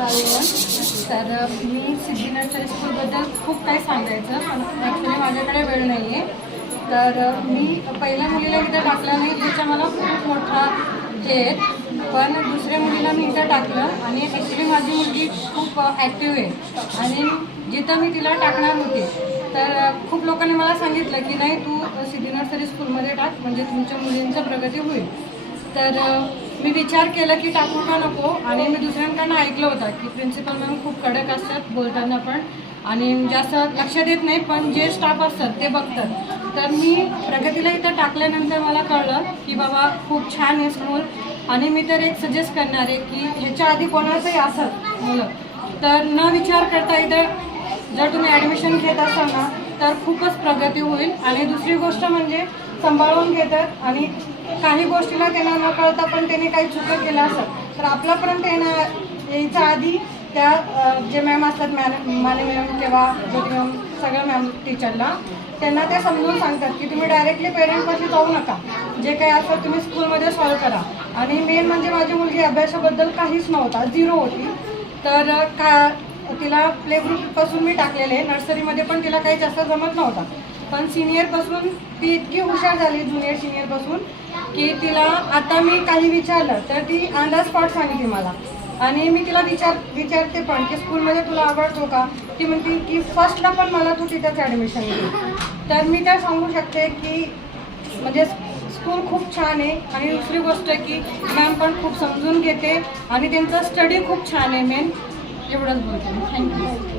तर मी सिद्धी नर्सरी स्कूलबद्दल खूप काही सांगायचं, पण ॲक्च्युली माझ्याकडे वेळ नाही आहे. तर मी पहिल्या मुलीला इथं टाकलं नाही, त्याच्या मला खूप मोठा हे आहे. पण दुसऱ्या मुलीला मी इथं टाकलं आणि ॲक्च्युली माझी मुलगी खूप ॲक्टिव्ह आहे आणि जिथं मी तिला टाकणार होते तर खूप लोकांनी मला सांगितलं की नाही, तू सिद्धी नर्सरी स्कूलमध्ये टाक, म्हणजे तुमच्या मुलींचं प्रगती होईल. तर मी विचार केला की टाकू का नको, आणि मी दुसऱ्यांकडनं ऐकलं होतं की प्रिन्सिपल मॅम खूप कडक असतात बोलताना पण, आणि जास्त लक्ष देत नाही, पण जे स्टाफ असतात ते बघतात. तर मी प्रगतीला इथं टाकल्यानंतर मला कळलं की बाबा खूप छान आहे स्कूल. आणि मी तर एक सजेस्ट करणार आहे की ह्याच्या आधी कोणाचंही असत मुलं तर न विचार करता इथं जर तुम्ही ॲडमिशन घेत असाल ना तर खूपच प्रगती होईल. आणि दुसरी गोष्ट म्हणजे सांभाळून घेतात, आणि काही गोष्टीला त्यांना न कळता पण त्याने काही चुकं केलं असेल तर आपल्यापर्यंत यायच्या आधी त्या जे मॅम असतात माने मॅम किंवा ज्योती मॅम, सगळ्या मॅम टीचरला त्यांना ते समजून सांगतात की तुम्ही डायरेक्टली पेरेंटपाशी जाऊ नका, जे काही असं तुम्ही स्कूलमध्ये सॉल्व करा. आणि मेन म्हणजे माझी मुलगी अभ्यासाबद्दल काहीच नव्हता, 0 होती. तर तिला प्ले ग्रुपपासून मी टाकलेले आहे, नर्सरीमध्ये पण तिला काही जास्त जमत नव्हता, पण सिनियरपासून ती इतकी हुशार झाली, ज्युनियर सिनियरपासून, की तिला आता मी काही विचारलं तर ती ऑन द स्पॉट सांगते मला. आणि मी तिला विचारते पण की स्कूलमध्ये तुला आवडतो का, ती म्हणते की फर्स्टला पण मला तू तिथंच ॲडमिशन घे. तर मी तर सांगू शकते की म्हणजे स्कूल खूप छान आहे. आणि दुसरी गोष्ट की मॅम पण खूप समजून घेते आणि त्यांचा स्टडी खूप छान आहे. मेन एवढंच बोलते. थँक्यू.